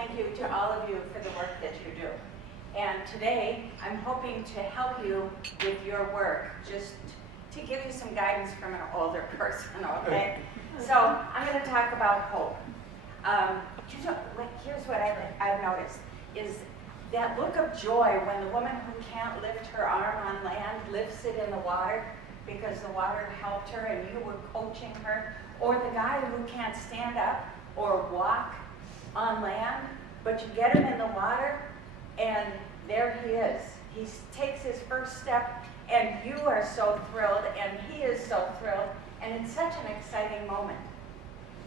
thank you to all of you for the work that you do. And today, I'm hoping to help you with your work, just to give you some guidance from an older person, okay? So, I'm going to talk about hope. Here's what I've noticed, is that look of joy when the woman who can't lift her arm on land lifts it in the water because the water helped her and you were coaching her, or the guy who can't stand up or walk on land, but you get him in the water and there he is. He takes his first step and you are so thrilled and he is so thrilled, and it's such an exciting moment.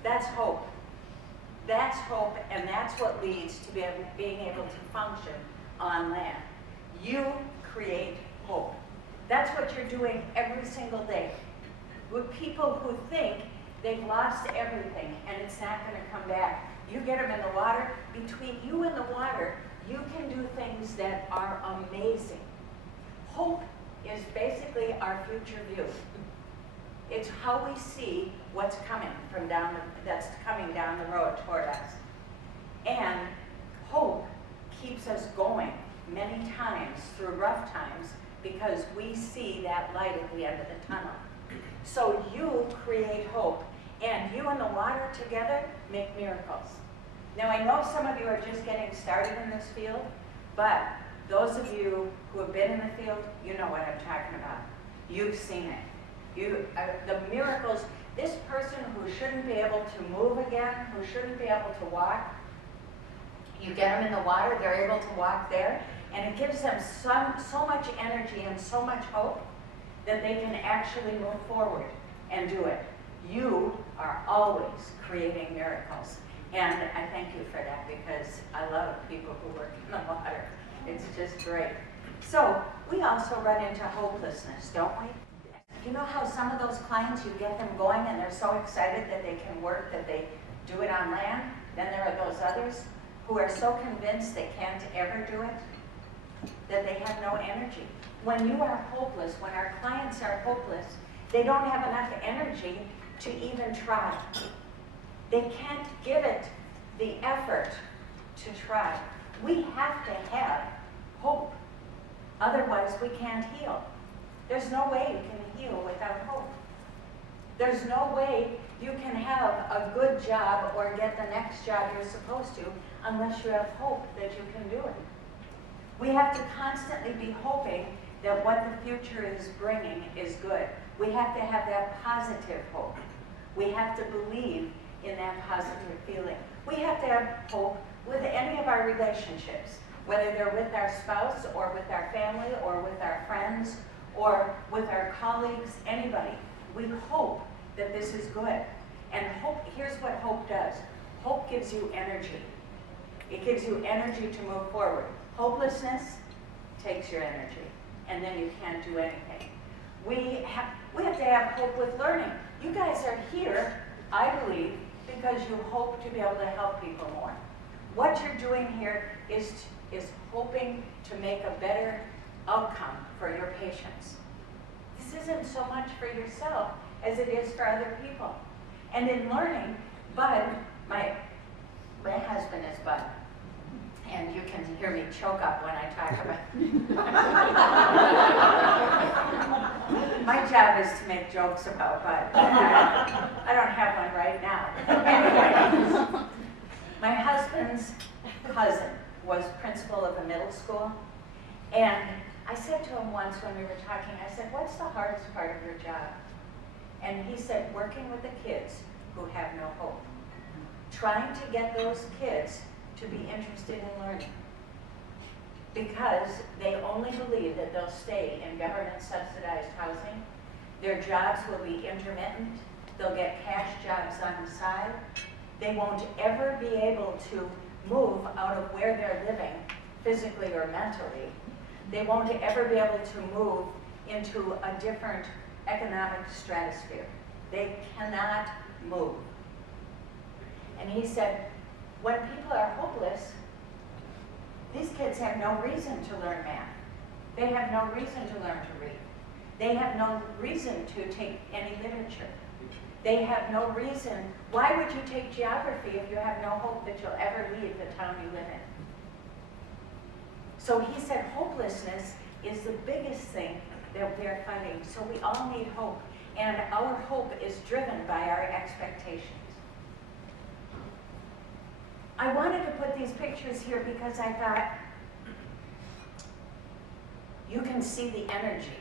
That's hope. That's hope, and that's what leads to being able to function on land. You create hope. That's what you're doing every single day. With people who think they've lost everything and it's not going to come back, you get them in the water. Between you and the water, you can do things that are amazing. Hope is basically our future view. It's how we see what's coming that's coming down the road toward us. And hope keeps us going many times through rough times because we see that light at the end of the tunnel. So you create hope, and you and the water together make miracles. Now I know some of you are just getting started in this field, but those of you who have been in the field, you know what I'm talking about. You've seen it. The miracles, this person who shouldn't be able to move again, who shouldn't be able to walk, you get them in the water, they're able to walk there, and it gives them so much energy and so much hope that they can actually move forward and do it. You are always creating miracles, and I thank you for that because I love people who work in the water. It's just great. So we also run into hopelessness, don't we? You know how some of those clients, you get them going and they're so excited that they can work, that they do it on land? Then there are those others who are so convinced they can't ever do it, that they have no energy. When you are hopeless, when our clients are hopeless, they don't have enough energy to even try. They can't give it the effort to try. We have to have hope. Otherwise, we can't heal. There's no way you can heal without hope. There's no way you can have a good job or get the next job you're supposed to unless you have hope that you can do it. We have to constantly be hoping that what the future is bringing is good. We have to have that positive hope. We have to believe in that positive feeling. We have to have hope with any of our relationships, whether they're with our spouse or with our family or with our friends or with our colleagues, anybody. We hope that this is good. And hope, here's what hope does. Hope gives you energy. It gives you energy to move forward. Hopelessness takes your energy, and then you can't do anything. We have to have hope with learning. You guys are here, I believe, because you hope to be able to help people more. What you're doing here is hoping to make a better outcome for your patients. This isn't so much for yourself as it is for other people. And in learning, Bud, my husband is Bud, and you can hear me choke up when I talk about my job is to make jokes about Bud. I don't have one right now. Anyway, my husband's cousin was principal of a middle school, and I said to him once when we were talking, I said, what's the hardest part of your job? And he said, working with the kids who have no hope. Trying to get those kids to be interested in learning. Because they only believe that they'll stay in government-subsidized housing. Their jobs will be intermittent. They'll get cash jobs on the side. They won't ever be able to move out of where they're living, physically or mentally. They won't ever be able to move into a different economic stratosphere. They cannot move. And he said, when people are hopeless, these kids have no reason to learn math. They have no reason to learn to read. They have no reason to take any literature. They have no reason. Why would you take geography if you have no hope that you'll ever leave the town you live in? So he said hopelessness is the biggest thing that they're fighting. So we all need hope. And our hope is driven by our expectations. I wanted to put these pictures here because I thought you can see the energy.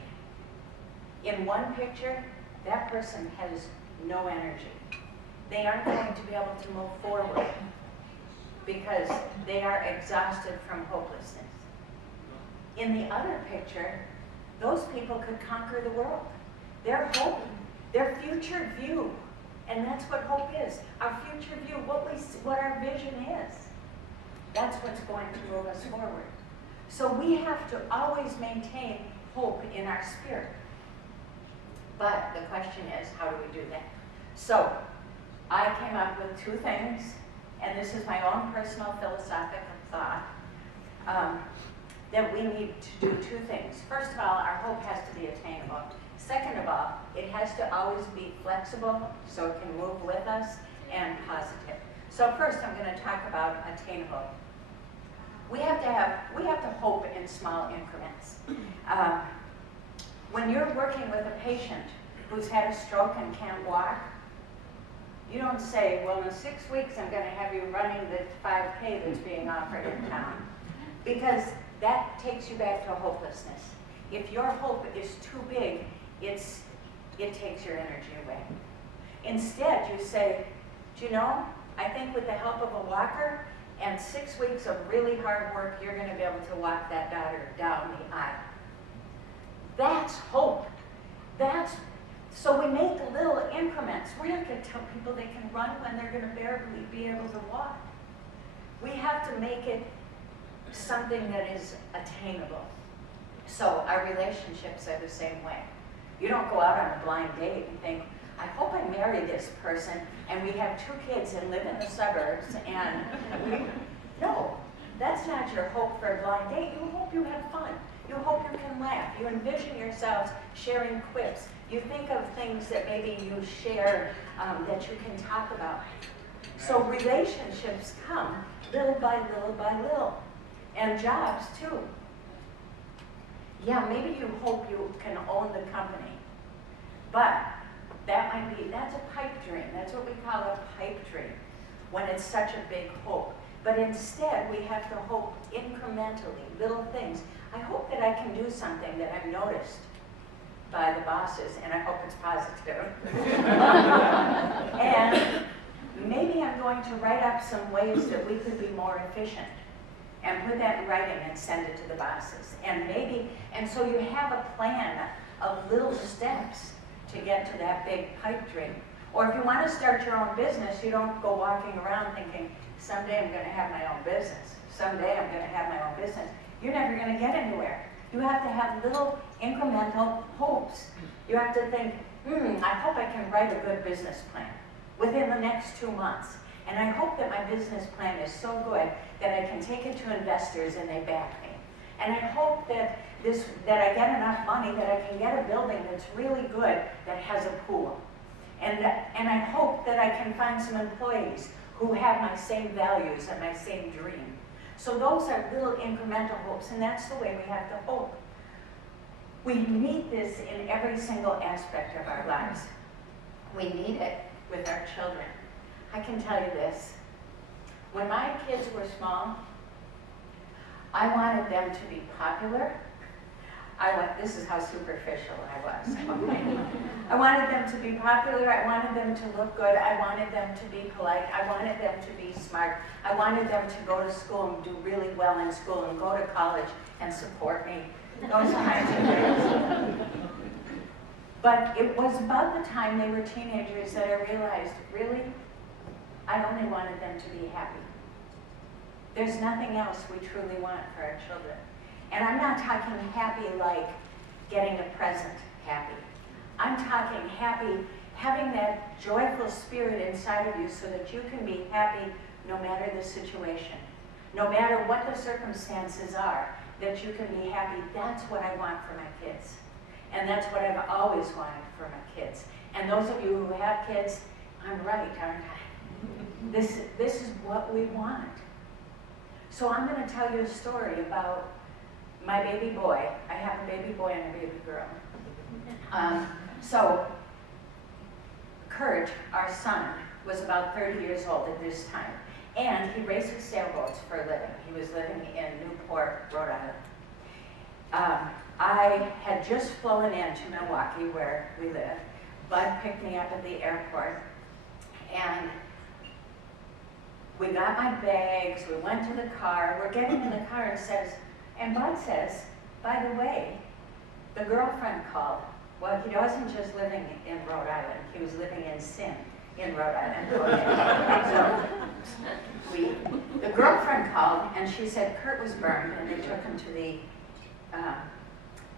In one picture, that person has no energy. They aren't going to be able to move forward because they are exhausted from hopelessness. In the other picture, those people could conquer the world. Their hope, their future view, and that's what hope is. Our future view, what our vision is. That's what's going to move us forward. So we have to always maintain hope in our spirit. But the question is, how do we do that? So I came up with two things, and this is my own personal philosophical thought, that we need to do two things. First of all, our hope has to be attainable. Second of all, it has to always be flexible so it can move with us, and positive. So first I'm going to talk about attainable. We have to hope in small increments. When you're working with a patient who's had a stroke and can't walk, you don't say, well, in 6 weeks I'm going to have you running the 5K that's being offered in town. Because that takes you back to hopelessness. If your hope is too big, it takes your energy away. Instead, you say, do you know, I think with the help of a walker and 6 weeks of really hard work, you're going to be able to walk that daughter down the aisle. That's hope. So we make little increments. We're not going to tell people they can run when they're going to barely be able to walk. We have to make it something that is attainable. So our relationships are the same way. You don't go out on a blind date and think, I hope I marry this person and we have 2 kids and live in the suburbs and no, that's not your hope for a blind date. You hope you have fun. You hope you can laugh. You envision yourselves sharing quips. You think of things that maybe you share that you can talk about. So relationships come little by little by little. And jobs too. Yeah, maybe you hope you can own the company. But that's a pipe dream. That's what we call a pipe dream when it's such a big hope. But instead, we have to hope incrementally, little things. I hope that I can do something that I'm noticed by the bosses, and I hope it's positive. And maybe I'm going to write up some ways that we could be more efficient and put that in writing and send it to the bosses. And so you have a plan of little steps to get to that big pipe dream. Or if you want to start your own business, you don't go walking around thinking, someday I'm going to have my own business. Someday I'm going to have my own business. You're never going to get anywhere. You have to have little incremental hopes. You have to think, I hope I can write a good business plan within the next 2 months. And I hope that my business plan is so good that I can take it to investors and they back me. And I hope that I get enough money that I can get a building that's really good that has a pool. And I hope that I can find some employees who have my same values and my same dream. So those are little incremental hopes, and that's the way we have to hope. We need this in every single aspect of our lives. We need it with our children. I can tell you this. When my kids were small, I wanted them to be popular. This is how superficial I was. I wanted them to be popular. I wanted them to look good. I wanted them to be polite. I wanted them to be smart. I wanted them to go to school and do really well in school and go to college and support me. Those kinds of things. But it was about the time they were teenagers that I realized, really, I only wanted them to be happy. There's nothing else we truly want for our children. And I'm not talking happy like getting a present happy. I'm talking happy, having that joyful spirit inside of you so that you can be happy no matter the situation. No matter what the circumstances are, that you can be happy. That's what I want for my kids. And that's what I've always wanted for my kids. And those of you who have kids, I'm right, aren't I? This is what we want. So I'm going to tell you a story about my baby boy. I have a baby boy and a baby girl. So Kurt, our son, was about 30 years old at this time. And he races sailboats for a living. He was living in Newport, Rhode Island. I had just flown into Milwaukee, where we live. Bud picked me up at the airport, and we got my bags, we went to the car, we're getting in the car and Bud says, by the way, the girlfriend called. Well, he wasn't just living in Rhode Island, he was living in Sin in Rhode Island. So the girlfriend called and she said Kurt was burned and they took him to the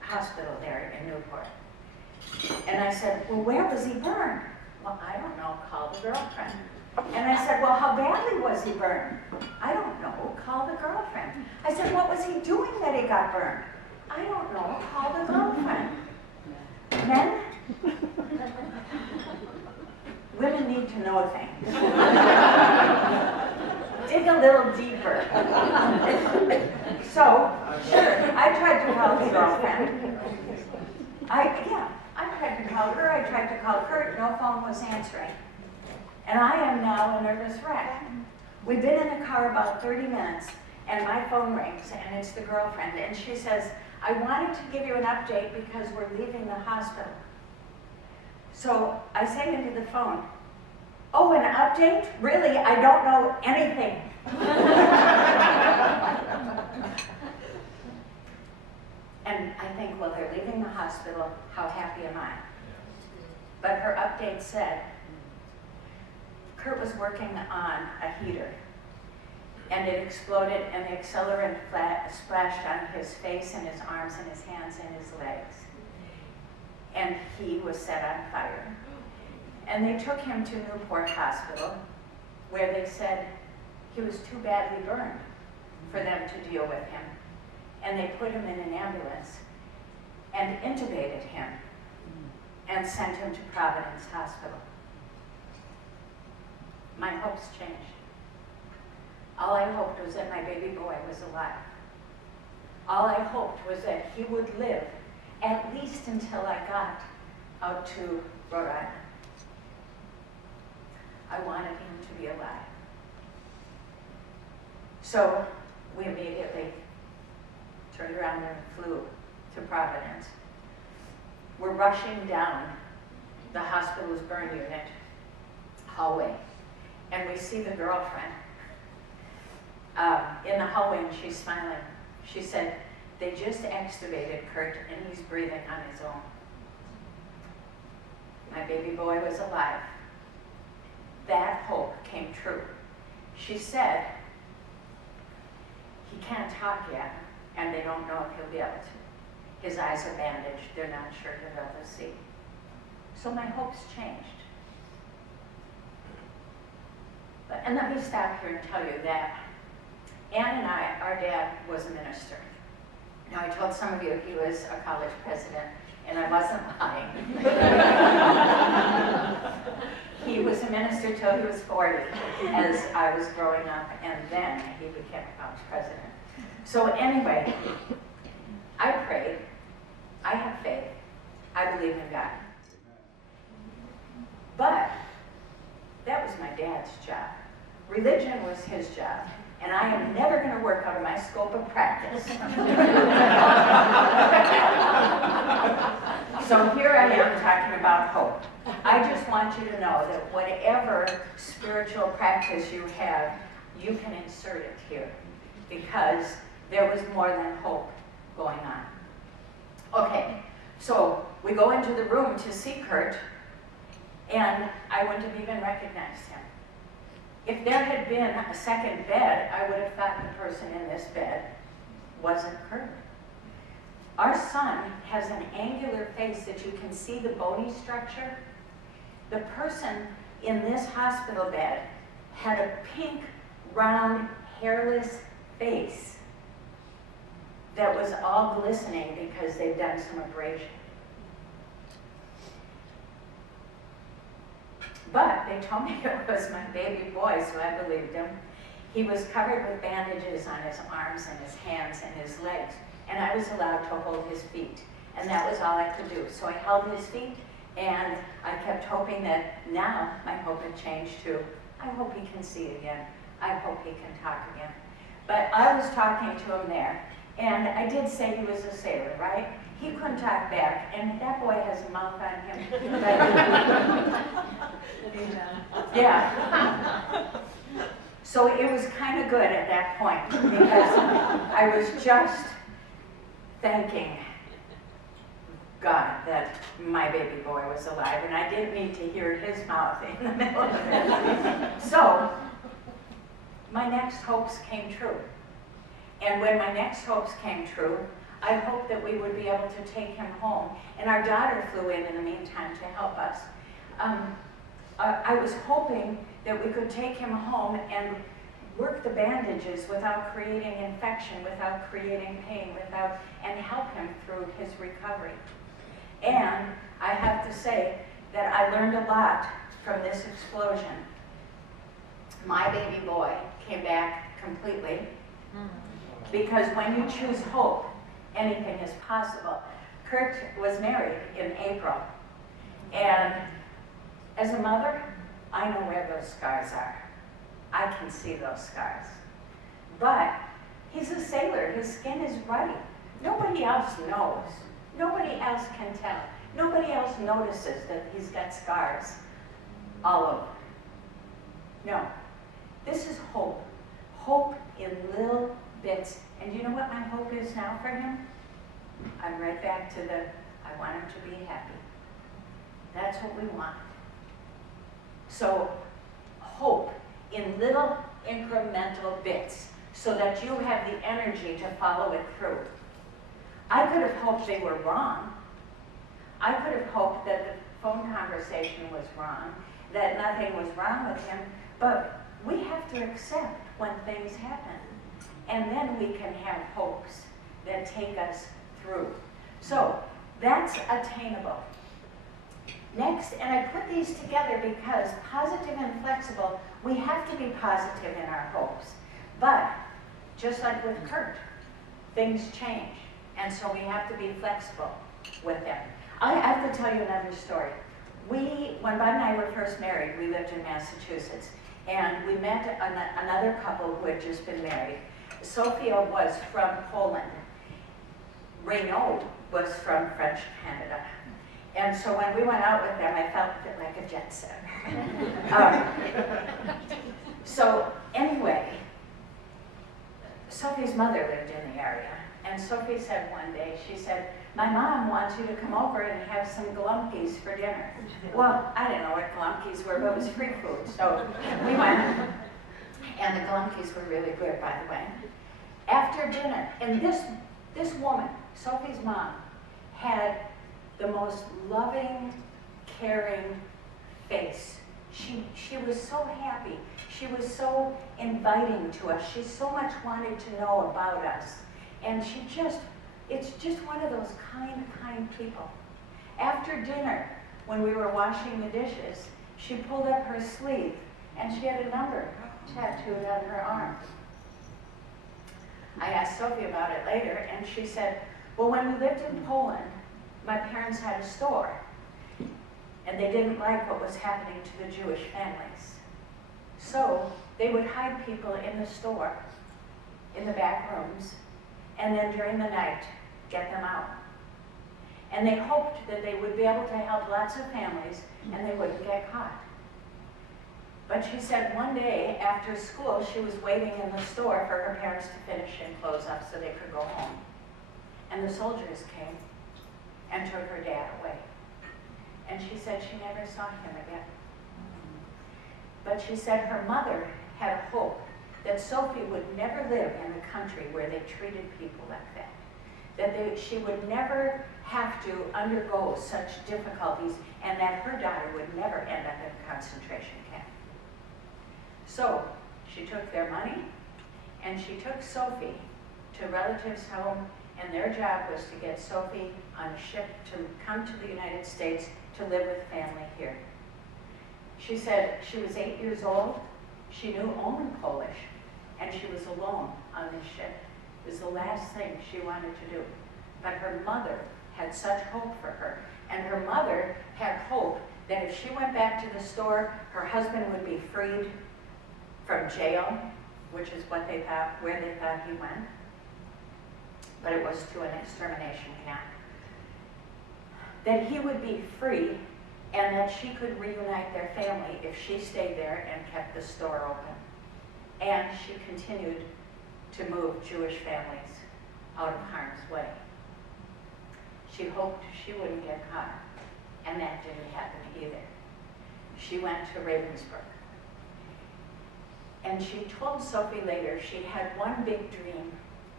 hospital there in Newport. And I said, well, where was he burned? Well, I don't know, call the girlfriend. And I said, well, how badly was he burned? I don't know, call the girlfriend. I said, what was he doing that he got burned? I don't know, call the girlfriend. Men, women need to know things. Dig a little deeper. So, sure, I tried to call the girlfriend. I tried to call her, I tried to call Kurt, no phone was answering. And I am now a nervous wreck. We've been in the car about 30 minutes, and my phone rings, and it's the girlfriend, and she says, I wanted to give you an update because we're leaving the hospital. So I say into the phone, oh, an update? Really? I don't know anything. And I think, well, they're leaving the hospital, how happy am I? But her update said, Kurt was working on a heater, and it exploded, and the accelerant splashed on his face and his arms and his hands and his legs. And he was set on fire. And they took him to Newport Hospital, where they said he was too badly burned for them to deal with him. And they put him in an ambulance and intubated him and sent him to Providence Hospital. My hopes changed. All I hoped was that my baby boy was alive. All I hoped was that he would live at least until I got out to Rhode Island. I wanted him to be alive. So we immediately turned around and flew to Providence. We're rushing down the hospital's burn unit hallway, and we see the girlfriend in the hallway, and she's smiling. She said, they just extubated Kurt, and he's breathing on his own. My baby boy was alive. That hope came true. She said, he can't talk yet, and they don't know if he'll be able to. His eyes are bandaged. They're not sure he'll be able to see. So my hopes changed. And let me stop here and tell you that Ann and I, our dad was a minister. Now, I told some of you he was a college president, and I wasn't lying. He was a minister till he was 40 as I was growing up, and then he became a college president. So anyway, I prayed. I have faith. I believe in God. But that was my dad's job. Religion was his job. And I am never going to work out of my scope of practice. So here I am talking about hope. I just want you to know that whatever spiritual practice you have, you can insert it here, because there was more than hope going on. Okay, so we go into the room to see Kurt, and I wouldn't have even recognized him. If there had been a second bed, I would have thought the person in this bed wasn't Kurt. Our son has an angular face that you can see the bony structure. The person in this hospital bed had a pink, round, hairless face that was all glistening because they'd done some abrasion. But they told me it was my baby boy, so I believed him. He was covered with bandages on his arms and his hands and his legs, and I was allowed to hold his feet. And that was all I could do. So I held his feet, and I kept hoping that now my hope had changed to, I hope he can see again. I hope he can talk again. But I was talking to him there, and I did say he was a sailor, right? He couldn't talk back, and that boy has a mouth on him. Yeah. So it was kind of good at that point, because I was just thanking God that my baby boy was alive, and I didn't need to hear his mouth in the middle of it. So my next hopes came true. And when my next hopes came true, I hoped that we would be able to take him home. And our daughter flew in the meantime to help us. I was hoping that we could take him home and work the bandages without creating infection, without creating pain, and help him through his recovery. And I have to say that I learned a lot from this explosion. My baby boy came back completely, because when you choose hope, anything is possible. Kurt was married in April, and as a mother, I know where those scars are. I can see those scars. But he's a sailor. His skin is ruddy. Nobody else knows. Nobody else can tell. Nobody else notices that he's got scars all over. No. This is hope. Hope in little bits. And you know what my hope is now for him? I'm right back to I want him to be happy. That's what we want. So, hope in little incremental bits, so that you have the energy to follow it through. I could have hoped they were wrong. I could have hoped that the phone conversation was wrong, that nothing was wrong with him, but we have to accept when things happen. And then we can have hopes that take us through. So, that's attainable. Next, and I put these together because positive and flexible, we have to be positive in our hopes. But, just like with Kurt, things change. And so we have to be flexible with them. I have to tell you another story. When Bob and I were first married, we lived in Massachusetts. And we met another couple who had just been married. Sophia was from Poland. Renaud was from French Canada. And so when we went out with them, I felt a bit like a jet setter. So anyway, Sophie's mother lived in the area. And Sophie said one day, she said, my mom wants you to come over and have some glumpies for dinner. Well, I didn't know what glumpies were, but it was free food. So we went, and the glumpies were really good, by the way. After dinner, and this woman, Sophie's mom, had the most loving, caring face. She was so happy. She was so inviting to us. She so much wanted to know about us. And it's just one of those kind people. After dinner, when we were washing the dishes, she pulled up her sleeve and she had a number tattooed on her arm. I asked Sophie about it later, and she said, well, when we lived in Poland, my parents had a store, and they didn't like what was happening to the Jewish families. So they would hide people in the store, in the back rooms, and then during the night, get them out. And they hoped that they would be able to help lots of families, and they wouldn't get caught. But she said one day after school, she was waiting in the store for her parents to finish and close up so they could go home. And the soldiers came and took her dad away. And she said she never saw him again. But she said her mother had hope that Sophie would never live in a country where they treated people like that. That she would never have to undergo such difficulties, and that her daughter would never end up in a concentration camp. So she took their money, and she took Sophie to relatives' home, and their job was to get Sophie on a ship to come to the United States to live with family here. She said she was 8 years old. She knew only Polish, and she was alone on this ship. It was the last thing she wanted to do. But her mother had such hope for her, and her mother had hope that if she went back to the store, her husband would be freed from jail, which is what they thought, where they thought he went. But it was to an extermination camp. That he would be free, and that she could reunite their family if she stayed there and kept the store open. And she continued to move Jewish families out of harm's way. She hoped she wouldn't get caught, and that didn't happen either. She went to Ravensbrück. And she told Sophie later she had one big dream,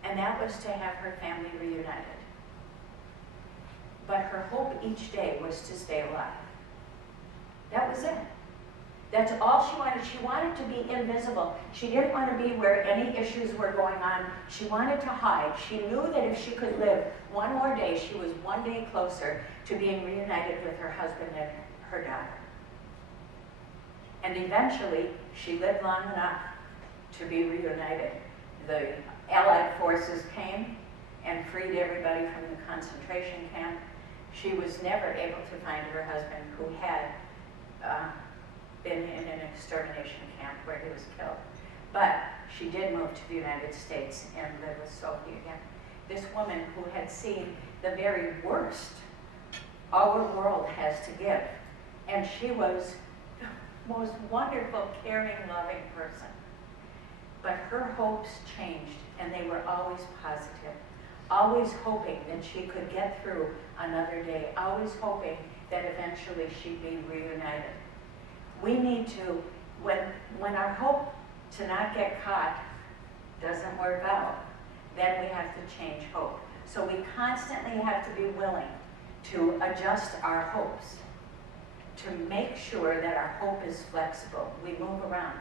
and that was to have her family reunited. But her hope each day was to stay alive. That was it. That's all she wanted. She wanted to be invisible. She didn't want to be where any issues were going on. She wanted to hide. She knew that if she could live one more day, she was one day closer to being reunited with her husband and her daughter. And eventually, she lived long enough to be reunited. The Allied forces came and freed everybody from the concentration camp. She was never able to find her husband, who had been in an extermination camp where he was killed. But she did move to the United States and live with Sophie again. This woman who had seen the very worst our world has to give. And she was the most wonderful, caring, loving person. But her hopes changed, and they were always positive. Always hoping that she could get through another day. Always hoping that eventually she'd be reunited. We need to, when our hope to not get caught doesn't work out, then we have to change hope. So we constantly have to be willing to adjust our hopes, to make sure that our hope is flexible. We move around.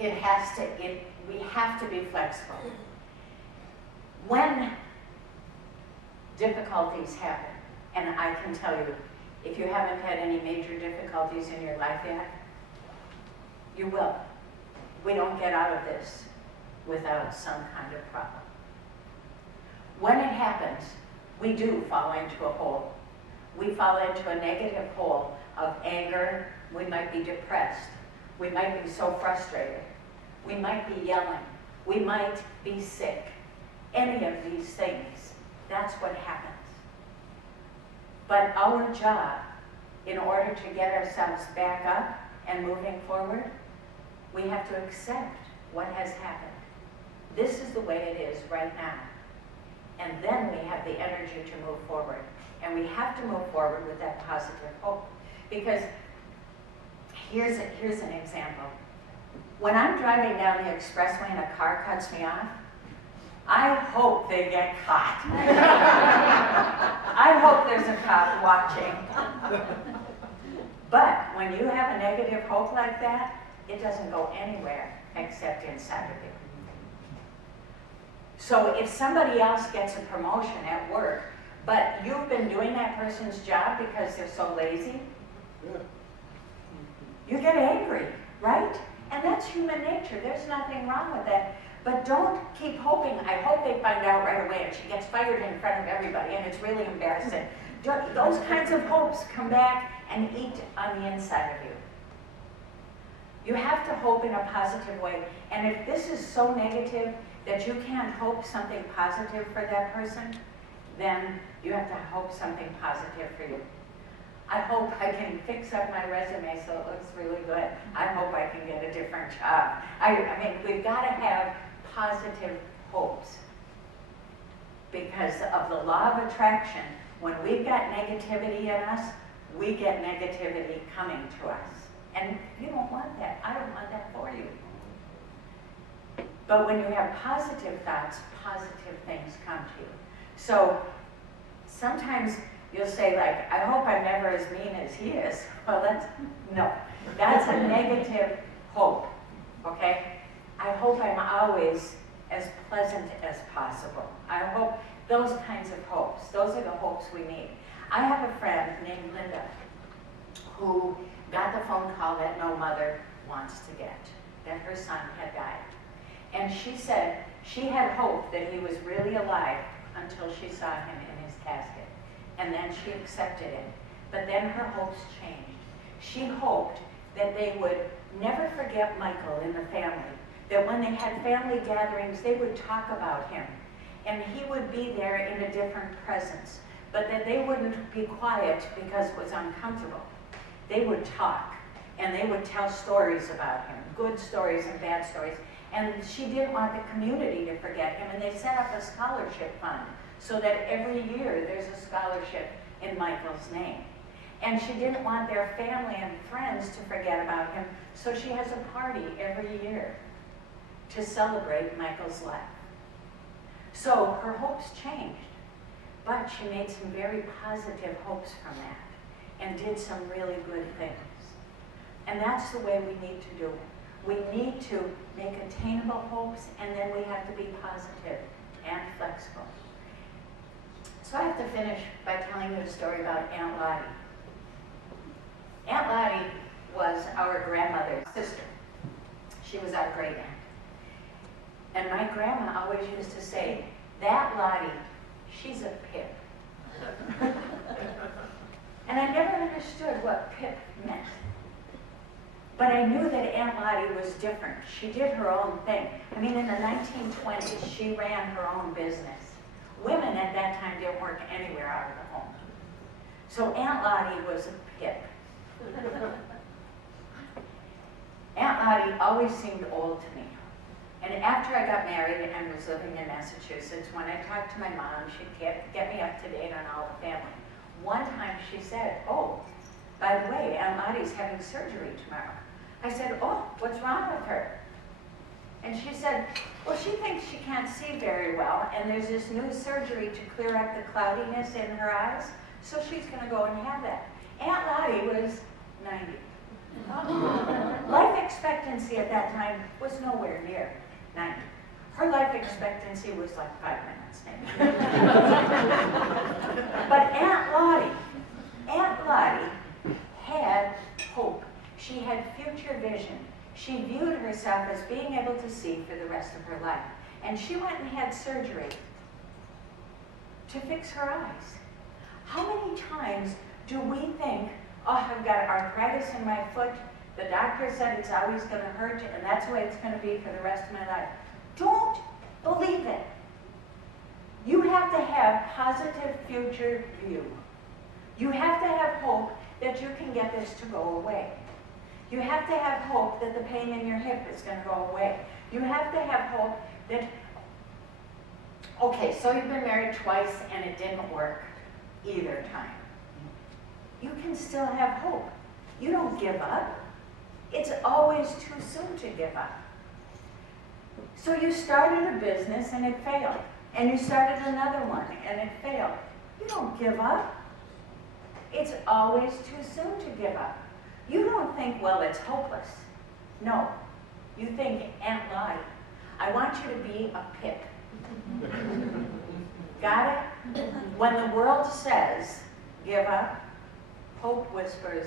We have to be flexible. When difficulties happen, and I can tell you, if you haven't had any major difficulties in your life yet, you will. We don't get out of this without some kind of problem. When it happens, we do fall into a hole. We fall into a negative hole of anger. We might be depressed. We might be so frustrated. We might be yelling. We might be sick. Any of these things, that's what happens. But our job, in order to get ourselves back up and moving forward, we have to accept what has happened. This is the way it is right now. And then we have the energy to move forward. And we have to move forward with that positive hope. Because here's an example. When I'm driving down the expressway and a car cuts me off, I hope they get caught. I hope there's a cop watching. But when you have a negative hope like that, it doesn't go anywhere except inside of you. So if somebody else gets a promotion at work, but you've been doing that person's job because they're so lazy, you get angry, right? And that's human nature. There's nothing wrong with that. But don't keep hoping, I hope they find out right away and she gets fired in front of everybody and it's really embarrassing. Those kinds of hopes come back and eat on the inside of you. You have to hope in a positive way. And if this is so negative that you can't hope something positive for that person, then you have to hope something positive for you. I hope I can fix up my resume so it looks really good. I hope I can get a different job. I mean, we've got to have positive hopes. Because of the law of attraction, when we've got negativity in us, we get negativity coming to us. And you don't want that. I don't want that for you. But when you have positive thoughts, positive things come to you. So sometimes you'll say, like, I hope I'm never as mean as he is. Well, that's a negative hope, okay? I hope I'm always as pleasant as possible. I hope those kinds of hopes, those are the hopes we need. I have a friend named Linda who got the phone call that no mother wants to get, that her son had died. And she said she had hoped that he was really alive until she saw him in his casket. And then she accepted it. But then her hopes changed. She hoped that they would never forget Michael in the family, that when they had family gatherings, they would talk about him. And he would be there in a different presence, but that they wouldn't be quiet because it was uncomfortable. They would talk, and they would tell stories about him, good stories and bad stories. And she didn't want the community to forget him, and they set up a scholarship fund so that every year there's a scholarship in Michael's name. And she didn't want their family and friends to forget about him, so she has a party every year to celebrate Michael's life. So her hopes changed, but she made some very positive hopes from that and did some really good things. And that's the way we need to do it. We need to make attainable hopes, and then we have to be positive and flexible. So I have to finish by telling you a story about Aunt Lottie. Aunt Lottie was our grandmother's sister. She was our great aunt. And my grandma always used to say, that Lottie, she's a pip. And I never understood what pip meant. But I knew that Aunt Lottie was different. She did her own thing. I mean, in the 1920s, she ran her own business. Women at that time didn't work anywhere out of the home. So Aunt Lottie was a pip. Aunt Lottie always seemed old to me. And after I got married and was living in Massachusetts, when I talked to my mom, she'd get me up to date on all the family. One time she said, oh, by the way, Aunt Lottie's having surgery tomorrow. I said, oh, what's wrong with her? And she said, well, she thinks she can't see very well, and there's this new surgery to clear up the cloudiness in her eyes, so she's going to go and have that. Aunt Lottie was 90. Life expectancy at that time was nowhere near 90. Her life expectancy was like 5 minutes, maybe. But Aunt Lottie had hope. She had future vision. She viewed herself as being able to see for the rest of her life. And she went and had surgery to fix her eyes. How many times do we think, oh, I've got arthritis in my foot, the doctor said it's always going to hurt, and that's the way it's going to be for the rest of my life. Don't believe it. You have to have positive future view. You have to have hope that you can get this to go away. You have to have hope that the pain in your hip is going to go away. You have to have hope that, okay, so you've been married twice and it didn't work either time. You can still have hope. You don't give up. It's always too soon to give up. So you started a business and it failed. And you started another one and it failed. You don't give up. It's always too soon to give up. You don't think, well, it's hopeless. No. You think, Aunt Lottie, I want you to be a pip. Got it? When the world says, give up, hope whispers,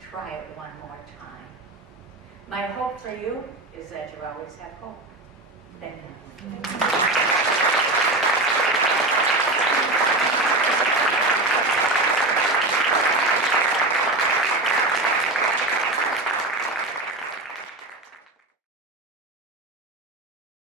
try it one more time. My hope for you is that you always have hope. Thank you.